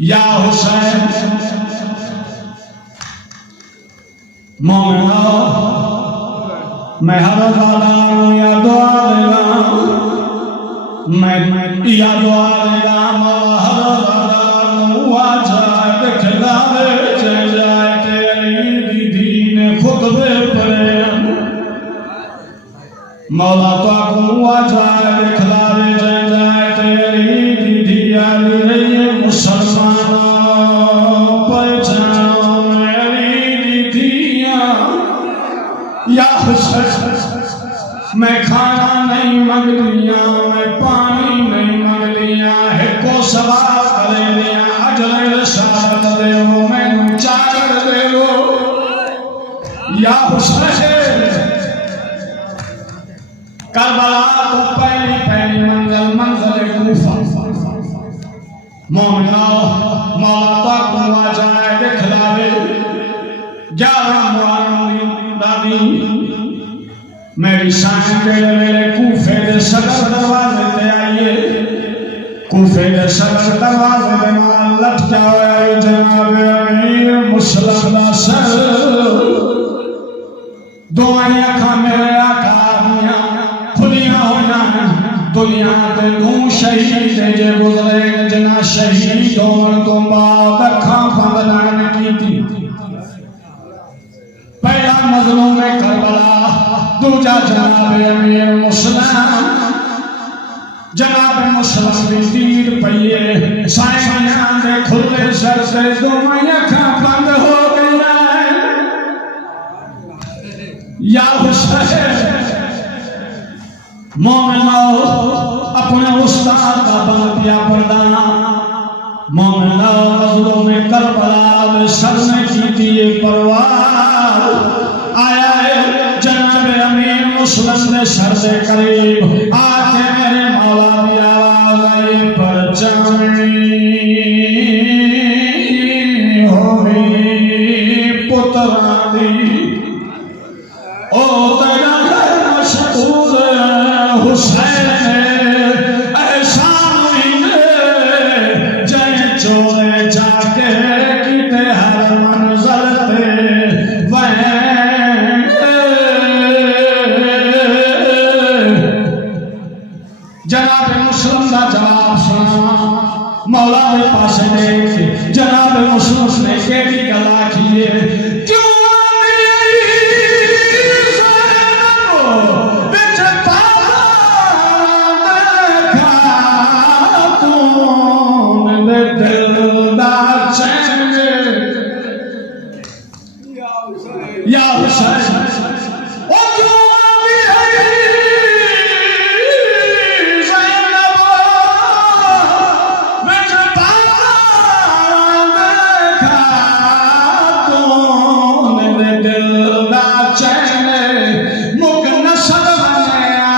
या हुसैन मोमिना मैं हर वाला या दुआ देगा मैं या दुआ देगा हर वाला हुआ जाए दिखला दे जाए तेरी दीदी ने खुतबे पढ़े मौला तो हुआ जाए दिखला दे जाए तेरी दीदी आली रही मुसलमान पहचानो मेरी दीदियां या हुसैन मैं खाना नहीं मंग लिया मैं पानी नहीं मंग लिया है को सवाल करे लिया अजर रसालत दे वो मैनू चाकर दे लो या हुसैन करबला तो पहली पहली मंजिल कूफा मोमिना मौला को आ जाए दिखलावे 11 मुआविया दादी मेरी शान के मेरे कूफे दे सदर दरवाजे ते आइए कूफे दे सदर दरवाजे दे नाल लट जाए जनाब अमीर मुसलम दा सर दोआं अखां मेरे आका दियां खुलियां होइयां दुनिया के दो शहीद जे गुजरे जना शहीद होने तो बाद अखां बंद नहीं की पहला मजलूम करबला दूजा जनाब अमीर मुसलम जनाब मुसलम दी तीर पईए साइयां दे खुले सर से दोवें अखां बंद हो गई या हुसैन मोमिनो अपने उस्ताद का बन पिया परदाना मोमिनो मजलूम में करबला सर ने की ये परवार आया है जनाब अमीर मुसलम ने सर से करीब आके मेरे मौला की आवाज आई पर जानी होगी पुत्रा दी ओ तेरा मशहूर हुसैन ऐसा जय चोरे जाके किते हर मंजर पे वह जनाब मुसलम का जवाब सुना मौला के पास देख जनाब मुसलम ने केड़ी गल आखी है या हुसैन ओ जुआनी है ज़ैनब विच पान देखा तूने दे दिल दा चैन मुक नसर बनया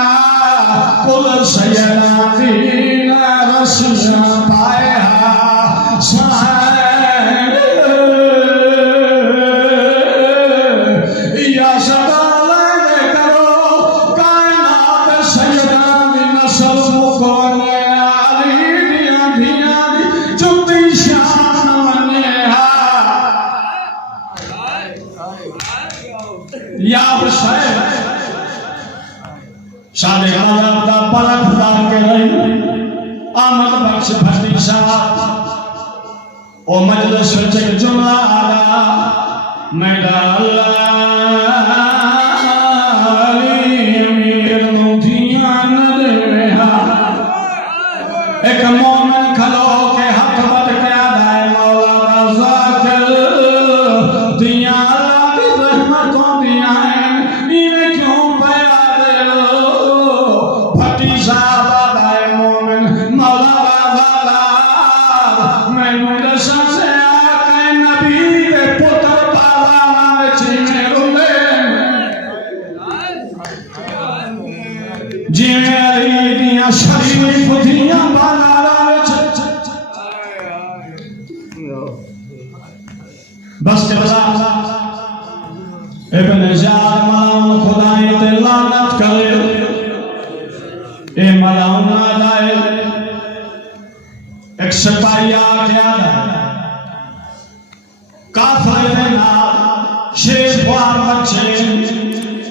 कुल सैयदा दीन रसूल पाया या हुसैन शादी आला दा पलक दार के रही आमद बख्श भट्टी साहब ओ मजलिस विच जुमला आला मैदा अल्लाह अमीर नूं धियां न देहा एक मोमिन खलो के हाथ बट के आदाए मौला दा ज़ाकिर दियां मौला बस करा इब्न ज़ियाद मलाम खुदाई ते लानत करे ए मलाम आए एक सिपाही आ गया काफिर ने ना शेर ख्वार बच्चे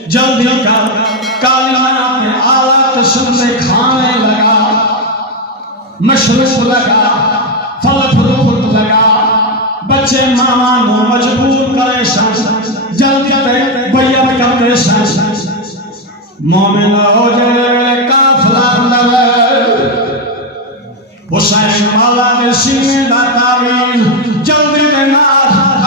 जल्दी कर कालिमा के आला किस्म से खाने लगा मशरूब लगा फल फ्रूट लगा बच्चे मामा नो मजबूर करे जल्दी भैया करते मोमिन हो जाए काफिला हुसैन वाला ने सीने दातावीन जल्दी देना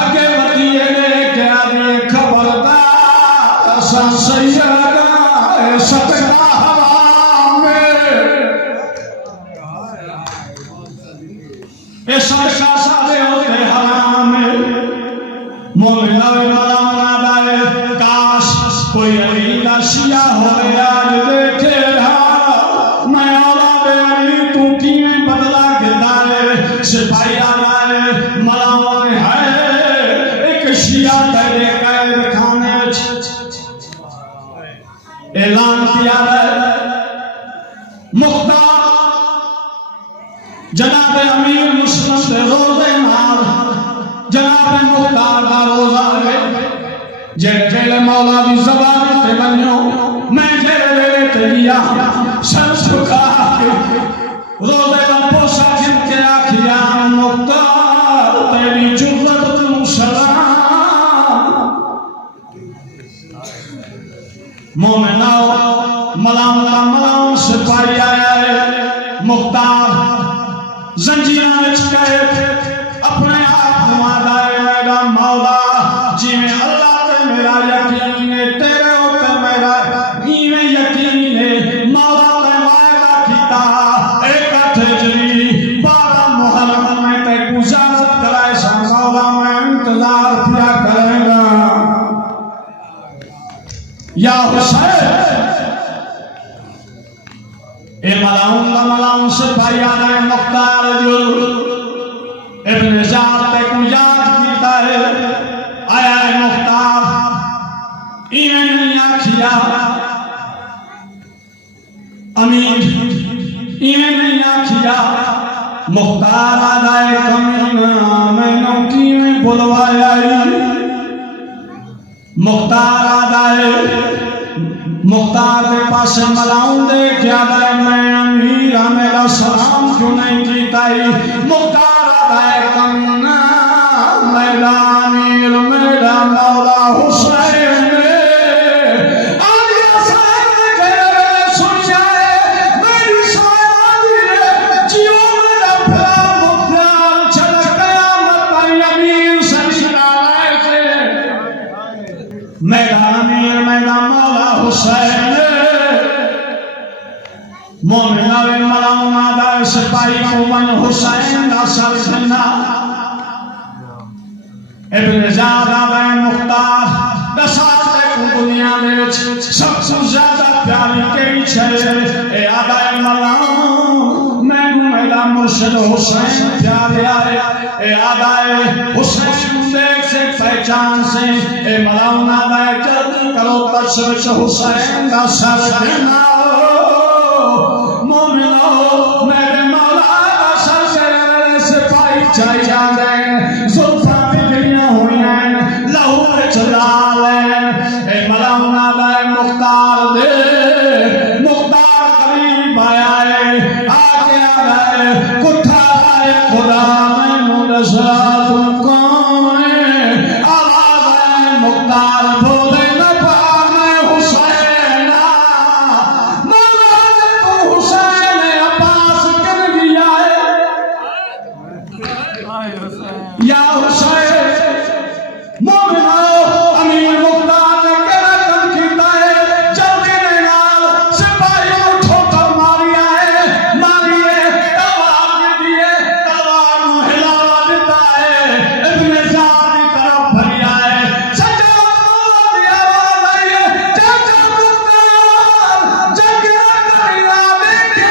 आगे बढ़िए के आगे खबरदार सैयदा सतना हवा में ये सदका सादे होते हराम में मोमिन मलाम दाए काश कोई अलीदा शिया हो गया देखे मैं औलाद अली तू किवें बदला गिरदा है सिपाही आए मलाम है एक शिया तेरे कैद खाने ऐलान किया है मुख्तार जनाब अमीर मुस्लिम से रोजे नार जनाब मुख्तार का रोजा है जेल मौला की जबान पे बनो मैं जेल ते लिया सर झुका के रोजे का पोसा जिनके आखिया मुख्तार तेरी जुर्रत तू सलाम मोमिना मलाम सिपाही आया है मुख्तार जंजीरा कैद अपने आप मादाए मेरा मौला जिवें अल्लाह ते मेरा यकीन है तेरे ऊपर मेरा इवें यकीन है मौला ते वायदा कीता एक हिजरी 12 मुहर्रम में ते गुजारत कराए सा मौला मैं इंतजार किया करेगा या हुसैन ए मलाम से भाई आ रहे मुख्तार जो इब्न ज़ियाद ते को याद कीता है आया है मुख्तार इवें नहीं आखिया अमीर इवें नहीं आखिया मुख्तार आदाए कमीना मैनू किवें बुलवाया मुख्तार आदाए मुख्तार के पास मलाऊं दे क्या दे मैं अमीर मेरा सलाम क्यों नहीं कीता मुख्तार आए कमना मेरा अमीर मेरा मौला हुसैन मेरा अमीर मेरा मौला हुसैन मोमिना मलाम आदाए सिपाही को मन हुसैन का सर खन्ना इब्न ज़ियाद आदाए मुख्तार दसाते को दुनिया में सबसे ज्यादा प्यारी कई छे ए आदाए मलाम मैं मेरा मुर्शिद हुसैन प्यारे आए ए आदाए हुसैन देख से पहचान से ए मलाम आदाए जल्दी करो तशरीफ हुसैन का सर खन्ना मेरे मौला का सर सिपाही चाहिए जाने जुल्फा बिगड़ियां हुई हैं लहू पे चला ले ए मलाम आदाए मुख्तार दे मुख्तार करीब आया है आगे आ गए कुठा आए खुदा मैं मुदसरा तुम कौन आवाज आए मुख्तार बोले न पाने हुसैन या हुसैन मोमिनो अमीर मुख्तार ने केड़ा काम कीता है जल्दी ने नाल सिपाही को ठोकर मारिया है मारिए तलवार दे दिए तलवार नु हिला देता है इब्न ज़ियाद की तरफ भरिया है सजा की आवाज आई है चाचा मुख्तार जगना करिया देखे